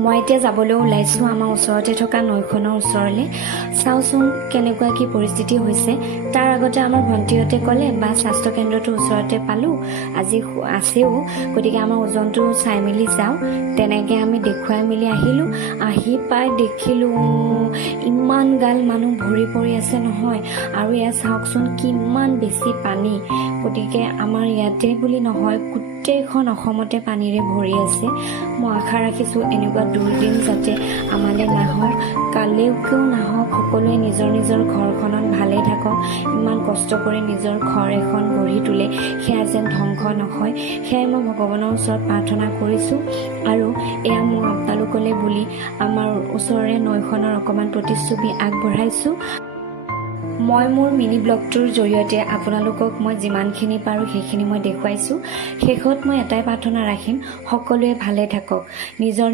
মই এতিয়া যাবলৈ ওলাইছোঁ আমাৰ ওচৰতে থকা নৈখনৰ ওচৰলৈ। চাওঁচোন কেনেকুৱা কি পৰিস্থিতি হৈছে। তাৰ আগতে আমাৰ ভণ্টিহঁতে ক'লে বা স্বাস্থ্যকেন্দ্ৰটোৰ ওচৰতে পালোঁ, আজি আছেও, গতিকে আমাৰ ওজনটো চাই মেলি যাওঁ। তেনেকৈ আমি দেখুৱাই মেলি আহিলোঁ। আহি পাই দেখিলোঁ ইমান গাল মানুহ ভৰি পৰি আছে নহয়। আৰু এয়া চাওকচোন কিমান বেছি পানী। গতিকে আমাৰ ইয়াতে বুলি নহয়, গোটেইখন অসমতে পানীৰে ভৰি আছে। মই আশা ৰাখিছোঁ এনেকুৱা দুৰ্দিন যাতে আমালৈ নাহক, কালৈকেও নাহক। সকলোৱে নিজৰ নিজৰ ঘৰখনত ভালেই থাকক। ইমান কষ্ট কৰি নিজৰ ঘৰ এখন গঢ়ি তোলে, সেয়া যেন ধ্বংস নহয়, সেয়াই মই ভগৱানৰ ওচৰত প্ৰাৰ্থনা কৰিছোঁ। আৰু এয়া মই আপোনালোকলৈ বুলি আমাৰ ওচৰৰে নৈখনৰ অকণমান প্ৰতিচ্ছবি আগবঢ়াইছোঁ। মই মোৰ মিনি ব্লগটোৰ জৰিয়তে আপোনালোকক মই যিমানখিনি পাৰোঁ সেইখিনি মই দেখুৱাইছোঁ। শেষত মই এটাই প্ৰাৰ্থনা ৰাখিম, সকলোৱে ভালে থাকক, নিজৰ